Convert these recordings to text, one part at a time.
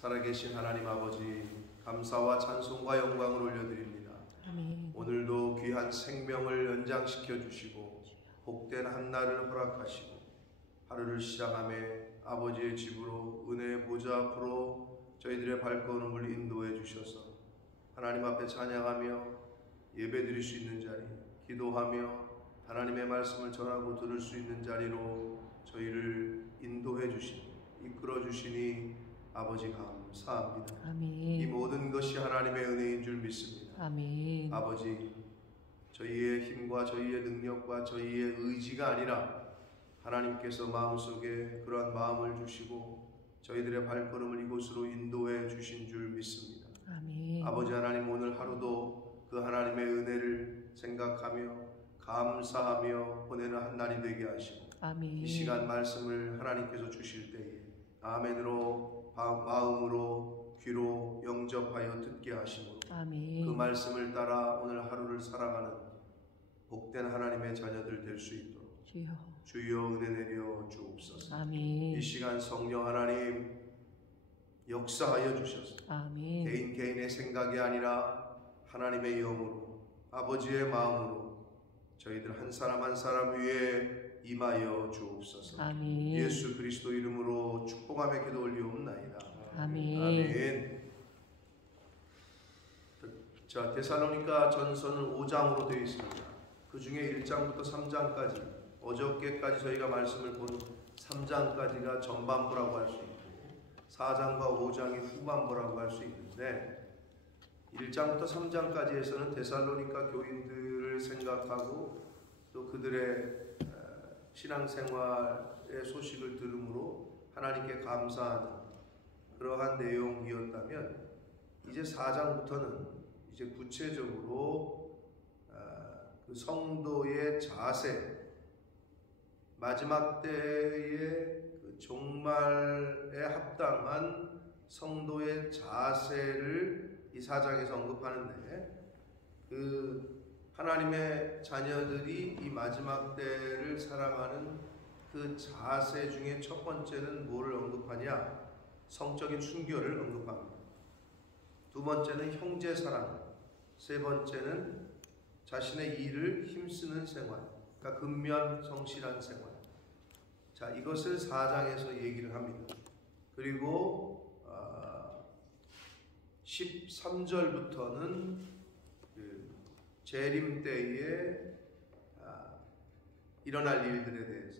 살아계신 하나님 아버지, 감사와 찬송과 영광을 올려드립니다. 아멘. 오늘도 귀한 생명을 연장시켜 주시고 복된 한날을 허락하시고 하루를 시작함에 아버지의 집으로 은혜의 보좌 앞으로 저희들의 발걸음을 인도해 주셔서 하나님 앞에 찬양하며 예배드릴 수 있는 자리, 기도하며 하나님의 말씀을 전하고 들을 수 있는 자리로 저희를 인도해 주시니 이끌어 주시니 아버지 감사합니다. 아멘. 이 모든 것이 하나님의 은혜인 줄 믿습니다. 아멘. 아버지, 저희의 힘과 저희의 능력과 저희의 의지가 아니라 하나님께서 마음속에 그러한 마음을 주시고 저희들의 발걸음을 이곳으로 인도해 주신 줄 믿습니다. 아멘. 아버지 하나님, 오늘 하루도 그 하나님의 은혜를 생각하며 감사하며 보내는 한 날이 되게 하시고 아멘. 이 시간 말씀을 하나님께서 주실 때에 아멘으로 마음으로 귀로 영접하여 듣게 하시므로 아멘. 그 말씀을 따라 오늘 하루를 살아가는 복된 하나님의 자녀들 될 수 있도록 주여 은혜 내려 주옵소서. 아멘. 이 시간 성령 하나님 역사하여 주셔서 아멘. 개인의 생각이 아니라 하나님의 영으로 아버지의 마음으로 저희들 한 사람 한 사람 위에 임하여 주옵소서. 아멘. 예수 그리스도 이름으로 축복하며 기도 올리옵나이다. 아멘. 아멘. 자, 데살로니가 전서는 5장으로 되어 있습니다. 그 중에 1장부터 3장까지, 어저께까지 저희가 말씀을 본 3장까지가 전반부라고 할 수 있고 4장과 5장이 후반부라고 할 수 있는데 1장부터 3장까지에서는 데살로니가 교인들을 생각하고 또 그들의 신앙생활의 소식을 들음으로 하나님께 감사하는 그러한 내용이었다면 이제 4장부터는 이제 구체적으로 그 성도의 자세, 마지막 때의 그 종말에 합당한 성도의 자세를 이 4장에서 언급하는데, 그 하나님의 자녀들이 이 마지막 때를 살아가는 그 자세 중에 첫 번째는 뭐를 언급하냐? 성적인 순교를 언급합니다. 두 번째는 형제 사랑, 세 번째는 자신의 일을 힘쓰는 생활, 그러니까 근면 성실한 생활. 자, 이것을 4장에서 얘기를 합니다. 그리고 13절부터는 그 재림 때에 일어날 일들에 대해서,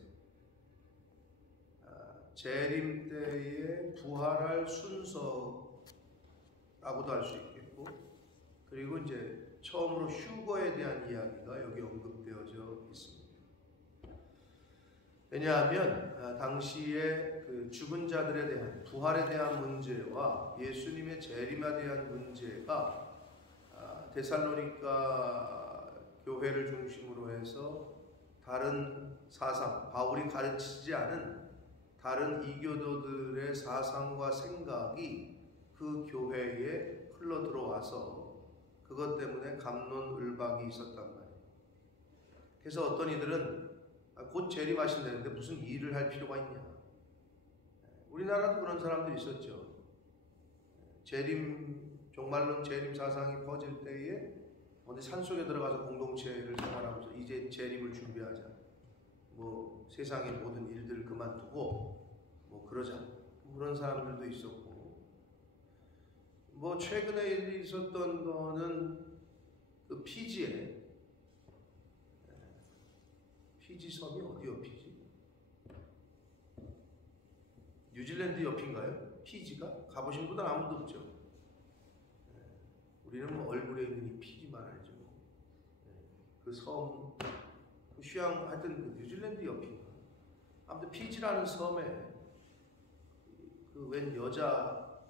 재림 때에 부활할 순서라고도 할 수 있겠고, 그리고 이제 처음으로 휴거에 대한 이야기가 여기 언급되어져 있습니다. 왜냐하면 당시에 그 죽은 자들에 대한 부활에 대한 문제와 예수님의 재림에 대한 문제가 데살로니가 교회를 중심으로 해서 다른 사상, 바울이 가르치지 않은 다른 이교도들의 사상과 생각이 그 교회에 흘러 들어와서 그것 때문에 갑론을박이 있었단 말이에요. 그래서 어떤 이들은 곧 재림하신다는데 무슨 일을 할 필요가 있냐. 우리나라도 그런 사람들이 있었죠. 종말론 재림 사상이 퍼질 때에 어디 산속에 들어가서 공동체를 생활하면서 이제 재림을 준비하자, 뭐 세상의 모든 일들을 그만두고 뭐 그러자, 그런 사람들도 있었고, 뭐 최근에 있었던 거는 그 피지 섬이 어디요? 피지? 뉴질랜드 옆인가요? 피지가? 가보신 분은 아무도 없죠. 우리는 뭐 얼굴에 있는 이 피지만 알죠. 그 섬, 그 휴양, 하여튼 그 뉴질랜드 옆인가. 아무튼 피지라는 섬에 그 웬 여자가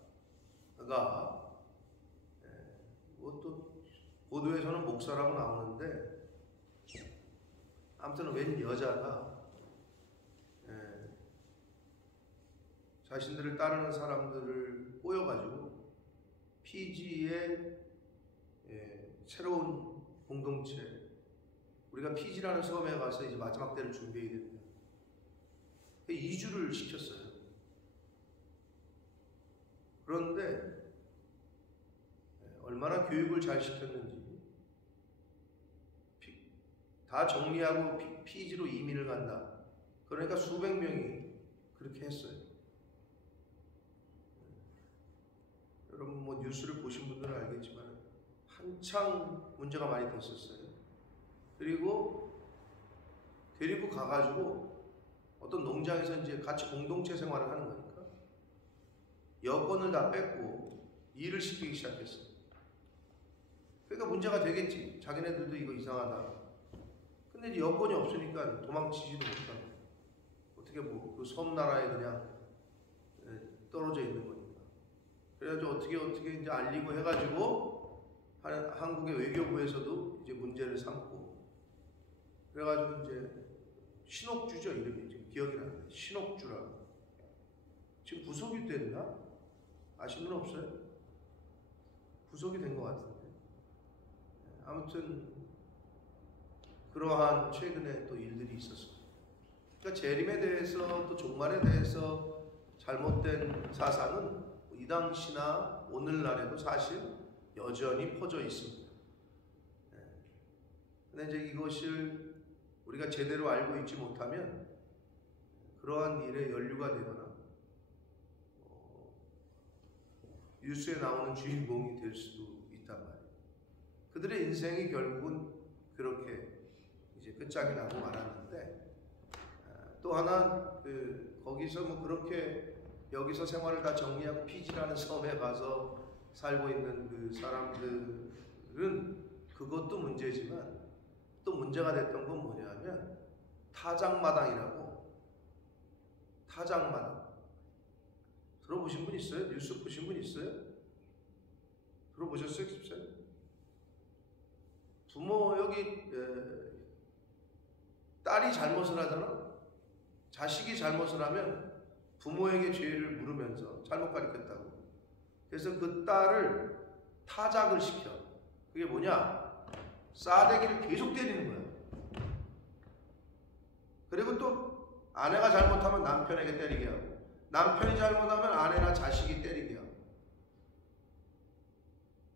뭐 또 보도에서는 목사라고 나오는데, 아무튼 웬 여자가 자신들을 따르는 사람들을 꼬여가지고 피지의 새로운 공동체, 우리가 피지라는 섬에 가서 이제 마지막 때를 준비해야 된다. 이주를 시켰어요. 그런데 얼마나 교육을 잘 시켰는지 다 정리하고 피지로 이민을 간다. 그러니까 수백 명이 그렇게 했어요. 여러분 뭐 뉴스를 보신 분들은 알겠지만 한창 문제가 많이 됐었어요. 그리고 데리고 가가지고 어떤 농장에서 이제 같이 공동체 생활을 하는 거니까 여권을 다 뺏고 일을 시키기 시작했어요. 그러니까 문제가 되겠지. 자기네들도 이거 이상하다. 근데 이제 여권이 없으니까 도망치지도 못하고 어떻게 뭐 그 섬나라에 그냥 떨어져 있는 거니까. 그래가지고 어떻게 이제 알리고 해가지고 한국의 외교부에서도 이제 문제를 삼고 그래가지고 이제 신옥주죠 이름이 지금 기억이 나는데 신옥주라고. 지금 구속이 됐나? 아시는 분 없어요? 구속이 된 것 같은데. 아무튼 그러한 최근에 또 일들이 있었습니다. 그러니까 재림에 대해서 또 종말에 대해서 잘못된 사상은 이 당시나 오늘날에도 사실 여전히 퍼져 있습니다. 그런데 이제 이것을 우리가 제대로 알고 있지 못하면 그러한 일에 연루가 되거나 뉴스에 나오는 주인공이 될 수도 있단 말이에요. 그들의 인생이 결국은 그렇게 이제 끝장이 나고 말았는데 또 하나 거기서 뭐 그렇게 여기서 생활을 다 정리하고 피지라는 섬에 가서 살고 있는 그 사람들은 그것도 문제지만 또 문제가 됐던 건 뭐냐면 타작마당이라고. 타작마당 들어보신 분 있어요? 뉴스 보신 분 있어요? 들어보셨어요? 집사님? 부모 여기 딸이 잘못을 하잖아. 자식이 잘못을 하면 부모에게 죄를 물으면서 잘못 가르쳤다고. 그래서 그 딸을 타작을 시켜. 그게 뭐냐? 싸대기를 계속 때리는 거야. 그리고 또 아내가 잘못하면 남편에게 때리게 하고 남편이 잘못하면 아내나 자식이 때리게 하고.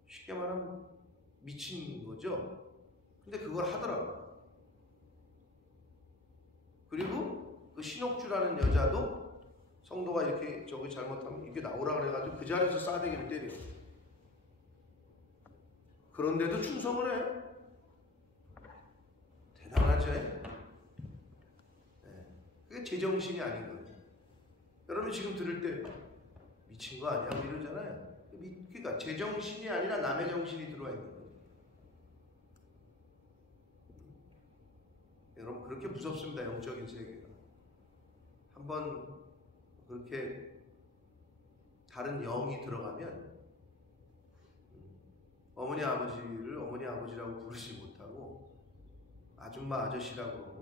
쉽게 말하면 미친 거죠. 근데 그걸 하더라고요. 그리고 그 신옥주라는 여자도 성도가 이렇게 저기 잘못하면 이게 나오라 그래가지고 그 자리에서 싸대기를 때려. 그런데도 충성을 해. 대단하죠? 그게 제정신이 아닌 거예요. 여러분 지금 들을 때 미친 거 아니야? 뭐 이러잖아요. 그러니까 제정신이 아니라 남의 정신이 들어와 있는 거예요. 여러분 그렇게 무섭습니다. 영적인 세계가. 한번 그렇게 다른 영이 들어가면 어머니 아버지를 어머니 아버지라고 부르지 못하고 아줌마 아저씨라고 그러고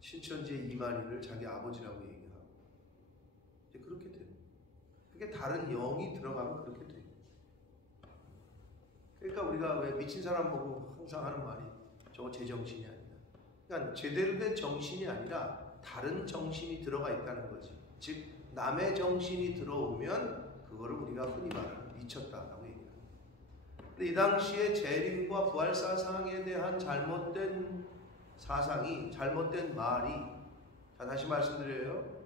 신천지의 이만희를 자기 아버지라고 얘기하고 이제 그렇게 돼요. 그게 다른 영이 들어가면 그렇게 돼요. 그러니까 우리가 왜 미친 사람 보고 항상 하는 말이 저거 제정신이 아니다. 그러니까 제대로 된 정신이 아니라 다른 정신이 들어가 있다는 거지. 즉 남의 정신이 들어오면 그거를 우리가 흔히 말하는 미쳤다라고 얘기합니다. 근데 이 당시에 재림과 부활 사상에 대한 잘못된 사상이, 잘못된 말이, 자 다시 말씀드려요.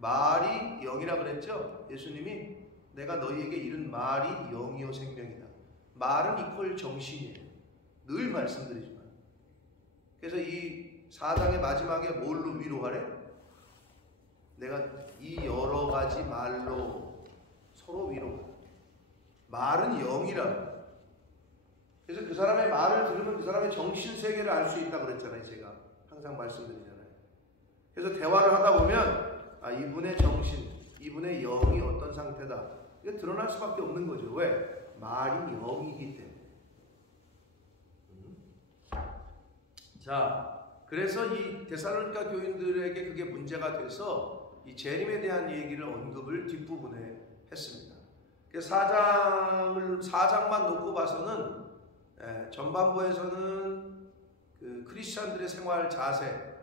말이 영이라 그랬죠? 예수님이 내가 너희에게 이른 말이 영이요 생명이다. 말은 이퀄 정신이에요. 늘 말씀드리지만. 그래서 이 4장의 마지막에 뭘로 위로하래? 내가 이 여러 가지 말로 서로 위로해. 말은 영이라고. 그래서 그 사람의 말을 들으면 그 사람의 정신세계를 알 수 있다고 그랬잖아요. 제가 항상 말씀드리잖아요. 그래서 대화를 하다 보면 아, 이분의 정신, 이분의 영이 어떤 상태다. 이게 드러날 수밖에 없는 거죠. 왜? 말이 영이기 때문에. 자, 그래서 이 데살로니가 교인들에게 그게 문제가 돼서 이 재림에 대한 얘기를 언급을 뒷부분에 했습니다. 그래서 4장만 놓고 봐서는 전반부에서는 그 크리스천들의 생활 자세,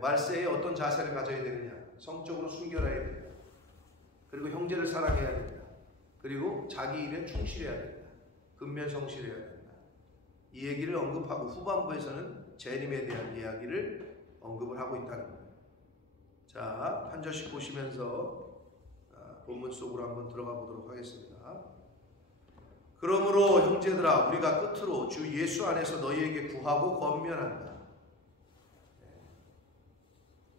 말세에 어떤 자세를 가져야 되느냐? 성적으로 순결해야 된다. 그리고 형제를 사랑해야 된다. 그리고 자기 일에 충실해야 된다. 근면성실해야 된다. 이 얘기를 언급하고 후반부에서는 재림에 대한 이야기를 언급을 하고 있다는 거예요. 자, 한 절씩 보시면서 본문 속으로 한번 들어가 보도록 하겠습니다. 그러므로 형제들아, 우리가 끝으로 주 예수 안에서 너희에게 구하고 권면한다.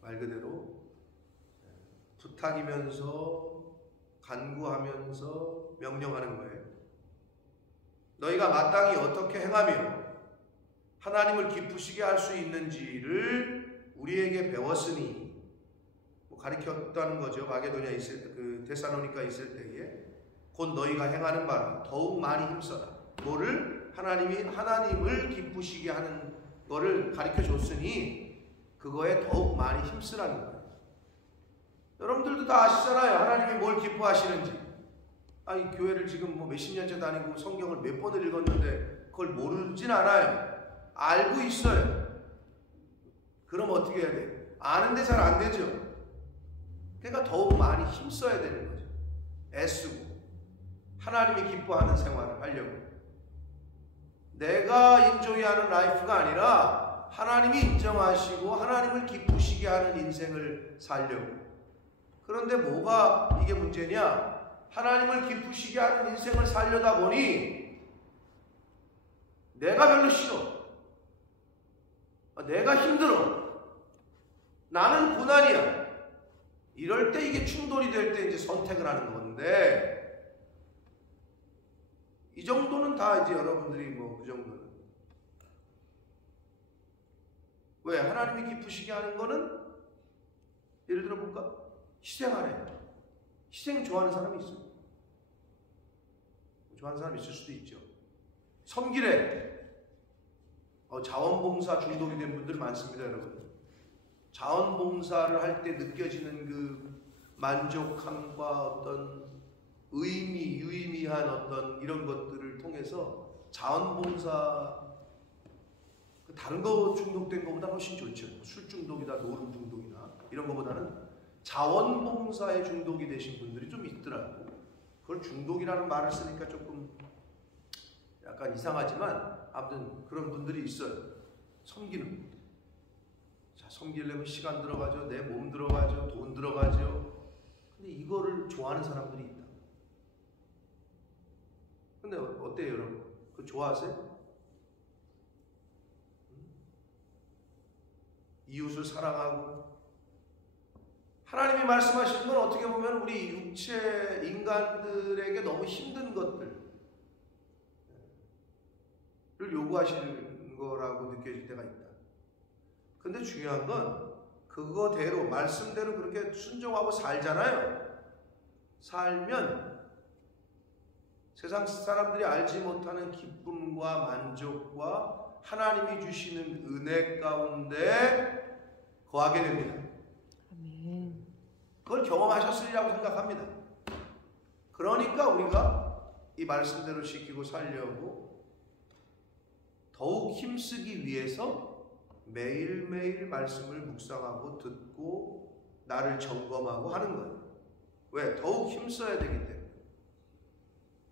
말 그대로 부탁이면서 간구하면서 명령하는 거예요. 너희가 마땅히 어떻게 행하며 하나님을 기쁘시게 할 수 있는지를 우리에게 배웠으니, 가르쳤다는 거죠. 마게도냐 있을 데살로니가 있을 때에 곧 너희가 행하는 바라 더욱 많이 힘써라. 뭐를? 하나님을 기쁘시게 하는 거를 가르쳐 줬으니 그거에 더욱 많이 힘쓰라는 거예요. 여러분들도 다 아시잖아요. 하나님이 뭘 기뻐하시는지. 아니, 교회를 지금 몇십 년째 다니고 성경을 몇 번을 읽었는데 그걸 모르진 않아요. 알고 있어요. 그럼 어떻게 해야 돼? 아는데 잘 안 되죠. 그러니까 더욱 많이 힘써야 되는 거죠. 애쓰고 하나님이 기뻐하는 생활을 하려고. 내가 인조이하는 라이프가 아니라 하나님이 인정하시고 하나님을 기쁘시게 하는 인생을 살려고. 그런데 뭐가 이게 문제냐? 하나님을 기쁘시게 하는 인생을 살려다 보니 내가 별로 싫어. 내가 힘들어. 나는 고난이야. 이럴 때 이게 충돌이 될 때 이제 선택을 하는 건데, 이 정도는 다 이제 여러분들이 그 정도는. 왜? 하나님이 기쁘시게 하는 거는 예를 들어 볼까? 희생하래. 희생 좋아하는 사람이 있어요. 좋아하는 사람이 있을 수도 있죠. 섬기래. 자원봉사 중독이 된 분들 많습니다, 여러분. 자원봉사를 할 때 느껴지는 그 만족함과 어떤 유의미한 어떤 이런 것들을 통해서 자원봉사, 다른 거 중독된 것보다 훨씬 좋죠. 술 중독이다, 노름 중독이나 이런 것보다는 자원봉사에 중독이 되신 분들이 좀 있더라고요. 그걸 중독이라는 말을 쓰니까 조금 약간 이상하지만 아무튼 그런 분들이 있어요. 섬기는 분. 자, 섬기려면 시간 들어가죠. 내 몸 들어가죠. 돈 들어가죠. 근데 이거를 좋아하는 사람들이 있다. 근데 어때요, 여러분? 그거 좋아하세요? 이웃을 사랑하고, 하나님이 말씀하시는 건 어떻게 보면 우리 육체 인간들에게 너무 힘든 것들을 요구하시는 거라고 느껴질 때가 있다. 근데 중요한 건 그거대로, 말씀대로 그렇게 순종하고 살잖아요. 살면 세상 사람들이 알지 못하는 기쁨과 만족과 하나님이 주시는 은혜 가운데 거하게 됩니다. 아멘. 그걸 경험하셨으리라고 생각합니다. 그러니까 우리가 이 말씀대로 지키고 살려고 더욱 힘쓰기 위해서 매일매일 말씀을 묵상하고 듣고 나를 점검하고 하는 거예요. 왜? 더욱 힘써야 되기 때문에.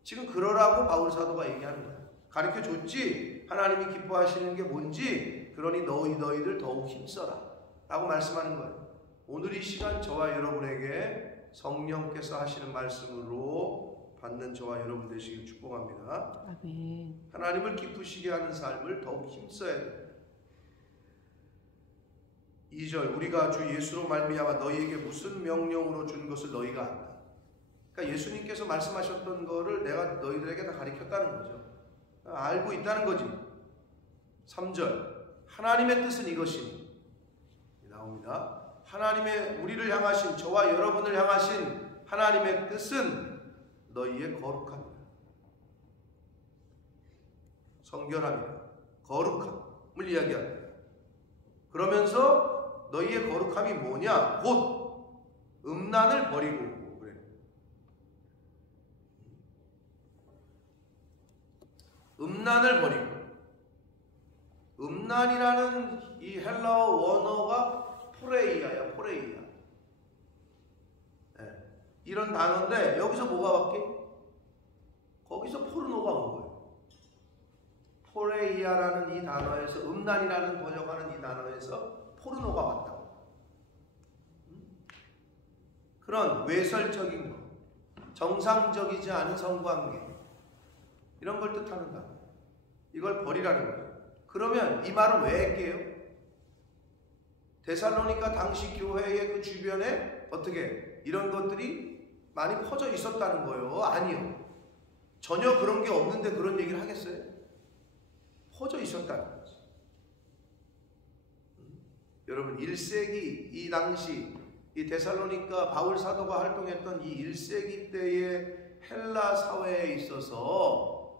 지금 그러라고 바울 사도가 얘기하는 거예요. 가르쳐 줬지? 하나님이 기뻐하시는 게 뭔지, 그러니 너희들 더욱 힘써라 라고 말씀하는 거예요. 오늘 이 시간 저와 여러분에게 성령께서 하시는 말씀으로 받는 저와 여러분 되시길 축복합니다. 아멘. 하나님을 기쁘시게 하는 삶을 더욱 힘써야 돼요. 2절, 우리가 주 예수로 말미암아 너희에게 무슨 명령으로 준 것을 너희가 안다. 그러니까 예수님께서 말씀하셨던 거를 내가 너희들에게 다 가르쳤다는 거죠. 알고 있다는 거지. 3절, 하나님의 뜻은 이것이니, 나옵니다. 하나님의, 우리를 향하신, 저와 여러분을 향하신 하나님의 뜻은 너희의 거룩함이다. 성결함이다. 거룩함을 이야기합니다. 그러면서 너희의 거룩함이 뭐냐? 곧 음란을 버리고, 그래. 음란을 버리고. 음란이라는 이 헬라어 원어가 포레이아야, 포레이아. 네. 이런 단어인데 여기서 뭐가 바뀌어? 거기서 포르노가 온 거예요. 포레이아라는 이 단어에서, 음란이라는 번역하는 이 단어에서 포르노가 왔다고. 그런 외설적인 것, 정상적이지 않은 성관계, 이런 걸 뜻하는 단어. 이걸 버리라는 거예요. 그러면 이 말은 왜 했게요? 데살로니가 당시 교회의 그 주변에 어떻게 이런 것들이 많이 퍼져 있었다는 거예요? 아니요. 전혀 그런 게 없는데 그런 얘기를 하겠어요? 퍼져 있었다는 거죠. 여러분 1세기 이 당시 이 데살로니가 바울 사도가 활동했던 이 1세기 때의 헬라 사회에 있어서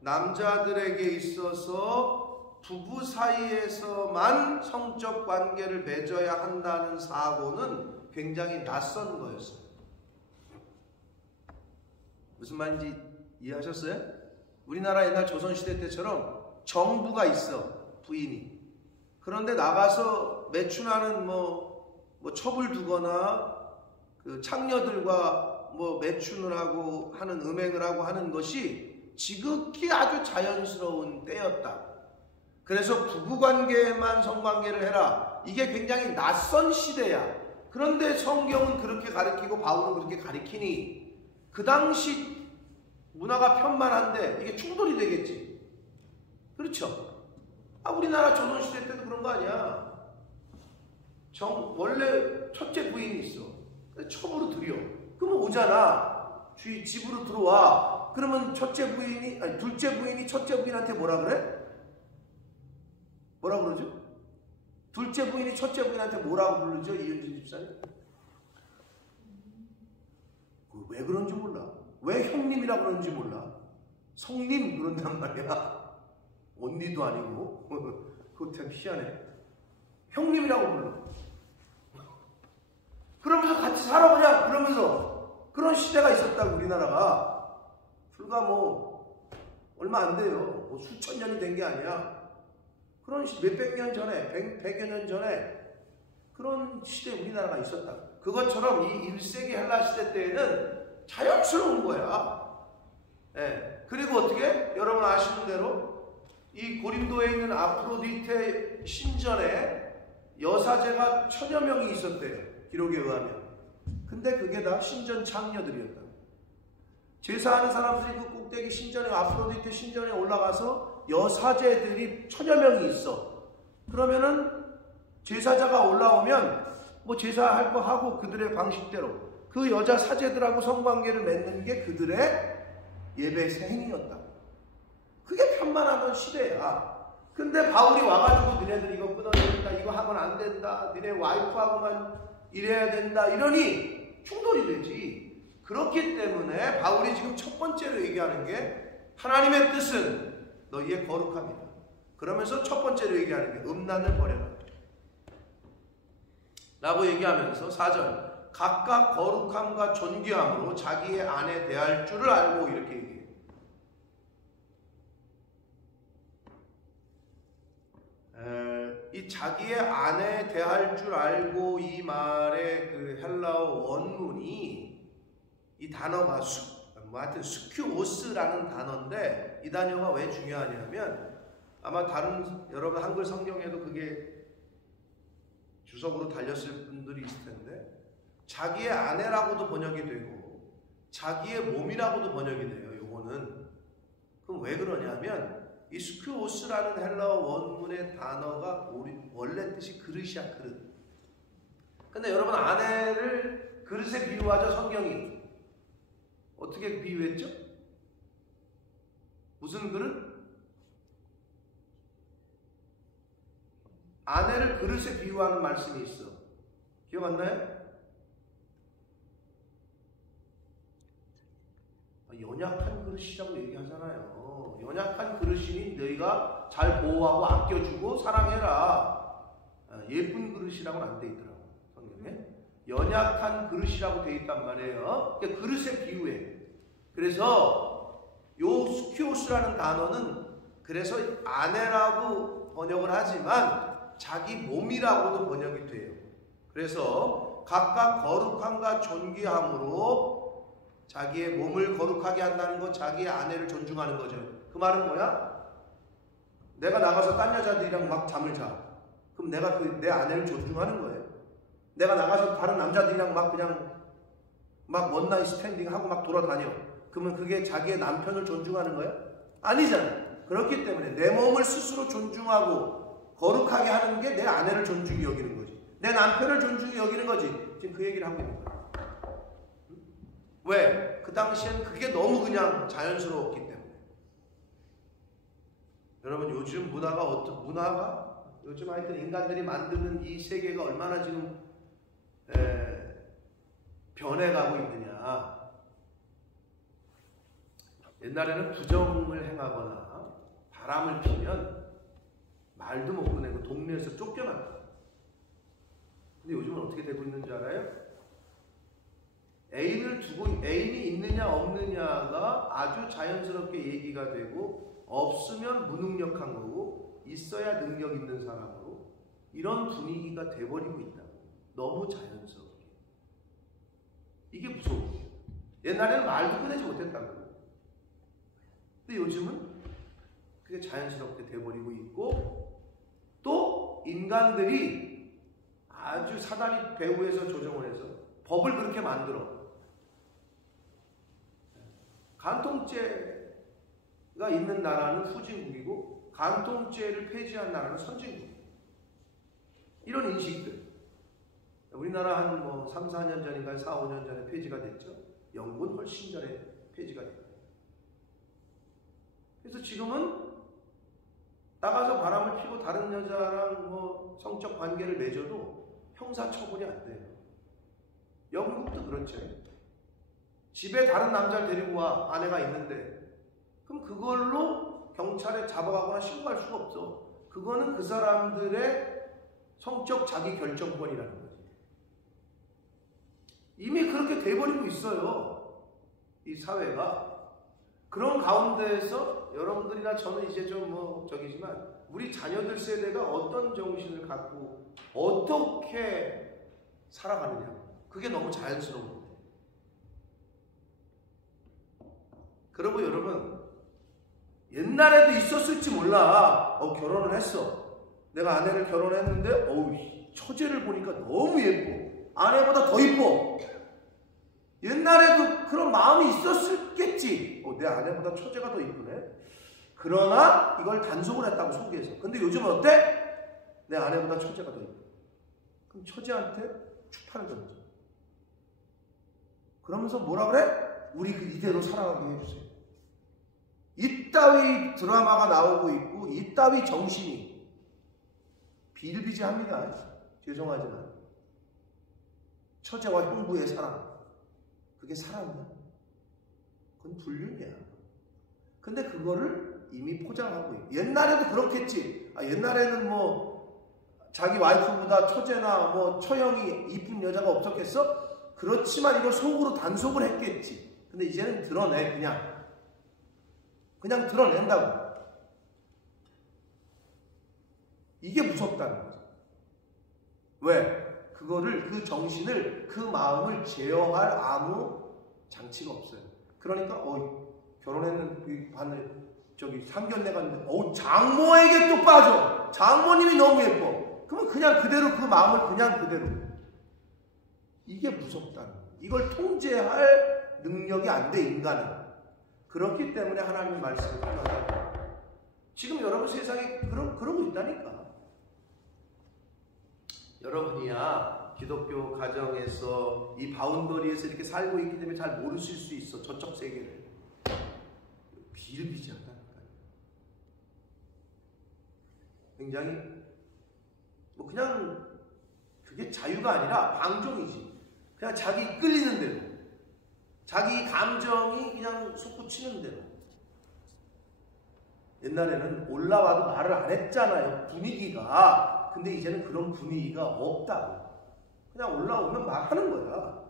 남자들에게 있어서 부부 사이에서만 성적 관계를 맺어야 한다는 사고는 굉장히 낯선 거였어요. 무슨 말인지 이해하셨어요? 우리나라 옛날 조선시대 때처럼 정부가 있어, 부인이. 그런데 나가서 매춘하는 뭐 첩을 두거나 그 창녀들과 뭐 매춘을 하고 하는, 음행을 하고 하는 것이 지극히 아주 자연스러운 때였다. 그래서 부부관계만 성관계를 해라. 이게 굉장히 낯선 시대야. 그런데 성경은 그렇게 가르치고 바울은 그렇게 가르치니 그 당시 문화가 편만한데 이게 충돌이 되겠지. 그렇죠? 우리나라 조선시대 때도 그런 거 아니야. 원래 첫째 부인이 있어. 첩으로 들여. 그러면 오잖아. 집으로 들어와. 그러면 둘째 부인이 첫째 부인한테 뭐라 그래? 뭐라 그러죠? 둘째 부인이 첫째 부인한테 뭐라고 부르죠? 이은진 집사님? 왜 그런지 몰라. 왜 형님이라고 그러는지 몰라. 성님 그런단 말이야. 언니도 아니고. 그거 참 희한해. 형님이라고 불러. 그러면서 같이 살아보자. 그러면서 그런 시대가 있었다고. 우리나라가 불과 얼마 안 돼요. 수천 년이 된 게 아니야. 그런 몇백 년 전에, 백여 년 전에 그런 시대에 우리나라가 있었다. 그것처럼 이 1세기 헬라 시대 때에는 자연스러운 거야. 네. 그리고 어떻게? 여러분 아시는 대로 이 고린도에 있는 아프로디테 신전에 여사제가 1000여 명이 있었대요. 기록에 의하면. 근데 그게 다 신전 창녀들이었다. 제사하는 사람들이 그 꼭대기 신전에, 아프로디테 신전에 올라가서 여사제들이 1000여 명이 있어. 그러면은 제사자가 올라오면 제사할 거 하고 그들의 방식대로 그 여자 사제들하고 성관계를 맺는 게 그들의 예배 행위였다. 그게 편만하던 시대야. 근데 바울이 와가지고 너네들 이거 끊어야 된다, 이거 하면 안 된다, 너네 와이프하고만 이래야 된다, 이러니 충돌이 되지. 그렇기 때문에 바울이 지금 첫 번째로 얘기하는 게 하나님의 뜻은 너희의 거룩함이다. 그러면서 첫 번째로 얘기하는 게 음란을 버려라 라고 얘기하면서 4절 각각 거룩함과 존귀함으로 자기의 아내 대할 줄을 알고 이렇게 얘기해요. 이 자기의 아내 대할 줄 알고 이 말의 그 헬라어 원문이 이 단어가 하여튼 스큐오스라는 단어인데 이 단어가 왜 중요하냐면 아마 다른 여러분 한글 성경에도 그게 주석으로 달렸을 분들이 있을 텐데 자기의 아내라고도 번역이 되고 자기의 몸이라고도 번역이 돼요. 요거는 그럼 왜 그러냐면 이 스큐오스라는 헬라어 원문의 단어가 원래 뜻이 그릇이야, 그릇. 근데 여러분 아내를 그릇에 비유하죠. 성경이 어떻게 비유했죠? 무슨 그릇? 아내를 그릇에 비유하는 말씀이 있어. 기억 안 나요? 연약한 그릇이라고 얘기하잖아요. 연약한 그릇이니 너희가 잘 보호하고 아껴주고 사랑해라. 예쁜 그릇이라고는 안 돼 있더라고 성경에. 연약한 그릇이라고 돼 있단 말이에요. 그러니까 그릇에 비유해. 그래서 요 스큐오스라는 단어는 그래서 아내라고 번역을 하지만 자기 몸이라고도 번역이 돼요. 그래서 각각 거룩함과 존귀함으로 자기의 몸을 거룩하게 한다는 것, 자기의 아내를 존중하는 거죠. 그 말은 뭐야? 내가 나가서 딴 여자들이랑 막 잠을 자. 그럼 내가 내 아내를 존중하는 거예요. 내가 나가서 다른 남자들이랑 막 그냥 막 원나잇 스탠딩 하고 막 돌아다녀. 그러면 그게 자기의 남편을 존중하는 거예요? 아니잖아요. 그렇기 때문에 내 몸을 스스로 존중하고 거룩하게 하는 게 내 아내를 존중히 여기는 거지. 내 남편을 존중히 여기는 거지. 지금 그 얘기를 하고 있는 거예요. 왜? 그 당시에는 그게 너무 그냥 자연스러웠기 때문에. 여러분 요즘 문화가 요즘 하여튼 인간들이 만드는 이 세계가 얼마나 지금 변해가고 있느냐. 옛날에는 부정을 행하거나 바람을 피면 말도 못 꺼내고 동네에서 쫓겨났다. 근데 요즘은 어떻게 되고 있는 줄 알아요? 애인이 있느냐 없느냐가 아주 자연스럽게 얘기가 되고, 없으면 무능력한 거고 있어야 능력 있는 사람으로 이런 분위기가 돼버리고 있다. 너무 자연스럽게. 이게 무서워. 옛날에는 말도 꺼내지 못했다고. 근데 요즘은 그게 자연스럽게 돼버리고 있고, 또 인간들이 아주 사단이 배후에서 조정을 해서 법을 그렇게 만들어. 간통죄가 있는 나라는 후진국이고 간통죄를 폐지한 나라는 선진국. 이런 인식들. 우리나라 한 3, 4년 전인가 4, 5년 전에 폐지가 됐죠. 영국은 훨씬 전에 폐지가 됐고. 그래서 지금은 나가서 바람을 피고 다른 여자랑 성적 관계를 맺어도 형사처벌이 안 돼요. 영국도 그렇죠. 집에 다른 남자를 데리고 와, 아내가 있는데, 그럼 그걸로 경찰에 잡아가거나 신고할 수가 없어. 그거는 그 사람들의 성적 자기 결정권이라는 거지. 이미 그렇게 돼버리고 있어요. 이 사회가. 그런 가운데에서 여러분들이나 저는 이제 좀 저기지만, 우리 자녀들 세대가 어떤 정신을 갖고 어떻게 살아가느냐. 그게 너무 자연스러운 거예요. 그리고 여러분, 옛날에도 있었을지 몰라. 결혼을 했어. 내가 아내를 결혼했는데 처제를 보니까 너무 예뻐. 아내보다 더 예뻐. 옛날에도 그런 마음이 있었겠지. 내 아내보다 처제가 더 이쁘네. 그러나 이걸 단속을 했다고 속에서. 근데 요즘은 어때? 내 아내보다 처제가 더 이뻐. 그럼 처제한테 추파를 던져. 그러면서 뭐라 그래? 우리 이대로 살아가게 해주세요. 이따위 드라마가 나오고 있고 이따위 정신이 비일비재합니다. 죄송하지만 처제와 형부의 사랑, 그게 사랑이야? 그건 불륜이야. 근데 그거를 이미 포장하고 있고, 옛날에도 그렇겠지. 옛날에는 자기 와이프보다 처제나 처형이 이쁜 여자가 없었겠어? 그렇지만 이걸 속으로 단속을 했겠지. 근데 이제는 드러내. 그냥 드러낸다고. 이게 무섭다는 거죠. 왜? 그 정신을, 그 마음을 제어할 아무 장치가 없어요. 그러니까 결혼했는 상견례 갔는데 장모에게 또 빠져. 장모님이 너무 예뻐. 그러면 그냥 그대로 그 마음을 그냥 그대로. 이게 무섭다는 거예요. 이걸 통제할 능력이 안 돼, 인간은. 그렇기 때문에 하나님의 말씀을 필요하다. 지금 여러분 세상에 그러고 있다니까. 여러분이야 기독교 가정에서 이 바운더리에서 이렇게 살고 있기 때문에 잘 모르실 수 있어. 저쪽 세계를. 비일비재하다니까요. 굉장히 그냥 그게 자유가 아니라 방종이지. 그냥 자기 끌리는 대로, 자기 감정이 그냥 솟구치는 대로. 옛날에는 올라와도 말을 안 했잖아요, 분위기가. 근데 이제는 그런 분위기가 없다고. 그냥 올라오면 말하는 거야.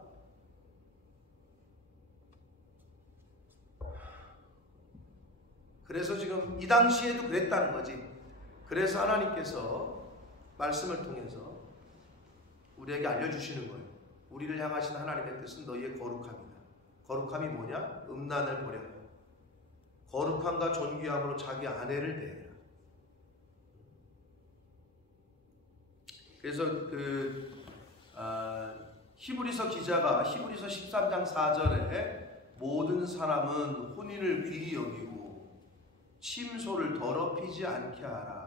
그래서 지금 이 당시에도 그랬다는 거지. 그래서 하나님께서 말씀을 통해서 우리에게 알려주시는 거예요. 우리를 향하신 하나님의 뜻은 너희의 거룩함이다. 거룩함이 뭐냐? 음란을 버려라. 거룩함과 존귀함으로 자기 아내를 대해라. 그래서 히브리서 기자가 히브리서 13장 4절에 모든 사람은 혼인을 귀히 여기고 침소를 더럽히지 않게 하라.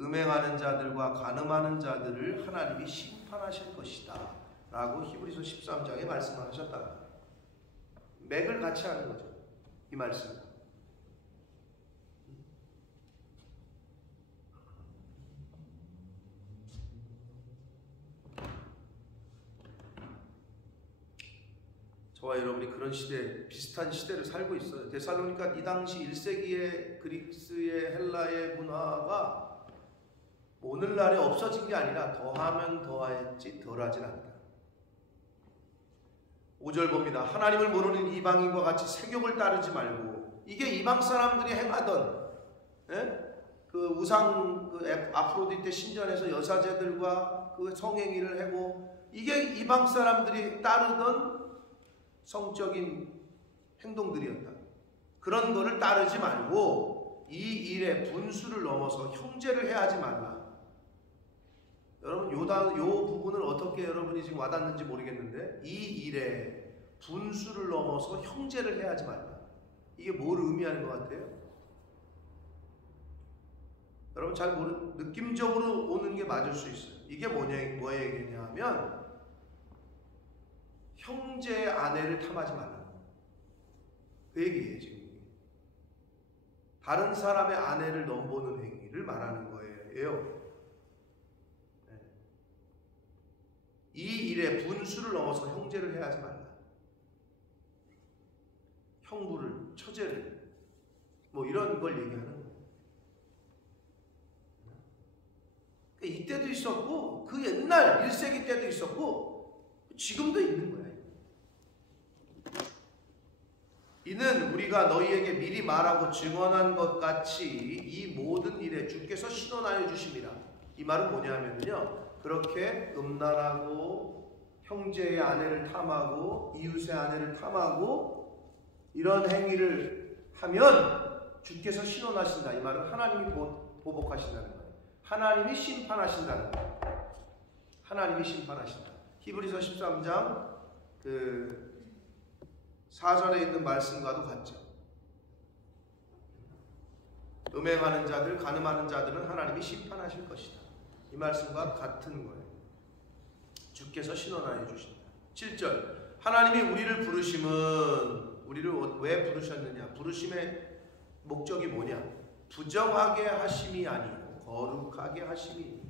음행하는 자들과 간음하는 자들을 하나님이 심판하실 것이다 라고 히브리서 13장에 말씀을 하셨다. 맥을 같이 하는 거죠, 이 말씀. 저와 여러분이 그런 시대, 비슷한 시대를 살고 있어요. 데살로니가 이 당시 1세기의 그리스의 헬라의 문화가 오늘날에 없어진 게 아니라 더하면 더하였지 덜하진 않다. 5절 봅니다. 하나님을 모르는 이방인과 같이 세욕을 따르지 말고, 이게 이방 사람들이 행하던 그 우상 아프로디테 신전에서 여사제들과 그 성행위를 하고, 이게 이방 사람들이 따르던 성적인 행동들이었다. 그런 거를 따르지 말고 이 일에 분수를 넘어서 형제를 해하지 말라. 여러분 요 부분을 어떻게 여러분이 지금 와닿는지 모르겠는데, 이 일에 분수를 넘어서 형제를 해하지 말라. 이게 뭘 의미하는 것 같아요? 여러분 잘 느낌적으로 오는 게 맞을 수 있어요. 이게 뭐의 얘기냐면 형제의 아내를 탐하지 말라. 그 얘기예요 지금. 다른 사람의 아내를 넘보는 행위를 말하는 거예요. 이 일에 분수를 넘어서 형제를 해하지 말라. 형부를, 처제를, 뭐 이런 걸 얘기하는 거예요. 이때도 있었고, 그 옛날 1세기 때도 있었고, 지금도 있는 거예요. 이는 우리가 너희에게 미리 말하고 증언한 것 같이 이 모든 일에 주께서 신원하여 주심이라. 이 말은 뭐냐면요, 그렇게 음란하고 형제의 아내를 탐하고 이웃의 아내를 탐하고 이런 행위를 하면 주께서 신원하신다. 이 말은 하나님이 보복하신다는 거예요. 하나님이 심판하신다는 거예요. 하나님이 심판하신다. 히브리서 13장 4절에 있는 말씀과도 같죠. 음행하는 자들, 간음하는 자들은 하나님이 심판하실 것이다. 이 말씀과 같은 거예요. 주께서 신원하여 주신다. 7절, 하나님이 우리를 부르심은, 우리를 왜 부르셨느냐? 부르심의 목적이 뭐냐? 부정하게 하심이 아니고 거룩하게 하심이.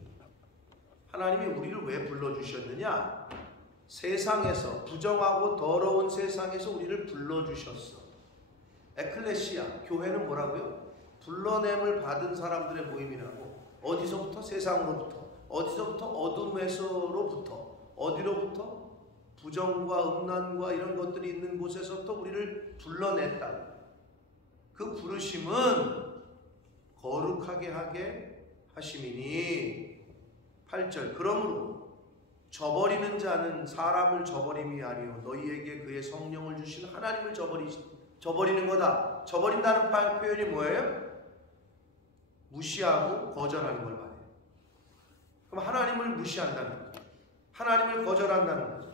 하나님이 우리를 왜 불러주셨느냐? 세상에서, 부정하고 더러운 세상에서 우리를 불러주셨어. 에클레시아, 교회는 뭐라고요? 불러냄을 받은 사람들의 모임이라고. 어디서부터? 세상으로부터. 어디서부터? 어둠에서로부터. 어디로부터? 부정과 음란과 이런 것들이 있는 곳에서부터 우리를 불러냈다. 그 부르심은 거룩하게 하게 하심이니. 8절, 그러므로 저버리는 자는 사람을 저버림이 아니요 너희에게 그의 성령을 주신 하나님을 저버리는 거다. 저버린다는 표현이 뭐예요? 무시하고 거절하는 걸 말해요. 그럼 하나님을 무시한다는 거죠. 하나님을 거절한다는 거죠.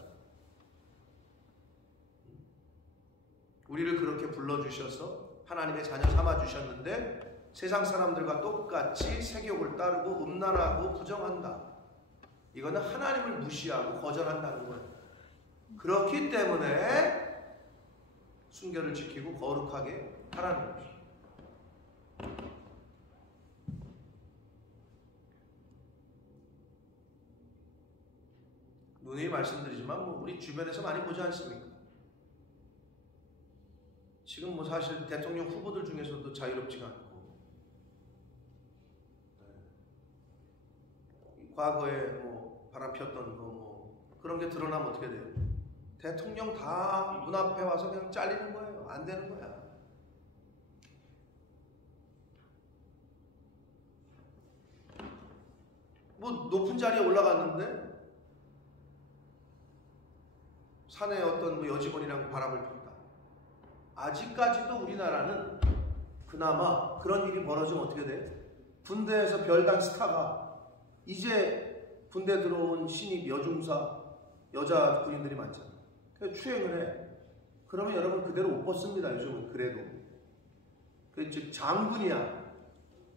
우리를 그렇게 불러주셔서 하나님의 자녀 삼아주셨는데 세상 사람들과 똑같이 세욕을 따르고 음란하고 부정한다. 이거는 하나님을 무시하고 거절한다는 거예요. 그렇기 때문에 순결을 지키고 거룩하게 하라는 거죠. 누누이 말씀드리지만 우리 주변에서 많이 보지 않습니까? 지금 사실 대통령 후보들 중에서도 자유롭지가 않고, 과거에 바람 피웠던 거 그런 게 드러나면 어떻게 돼요? 대통령 다 문 앞에 와서 그냥 잘리는 거예요. 안 되는 거야. 높은 자리에 올라갔는데 산에 어떤 뭐 여직원이랑 바람을 폈다. 아직까지도 우리나라는 그나마 그런 일이 벌어지면 어떻게 돼? 군대에서 별당 스타가 이제 군대 들어온 신입 여중사 여자 군인들이 많잖아. 그래서 추행을 해. 그러면 여러분 그대로 옷 벗습니다. 요즘은 그래도. 즉 장군이야.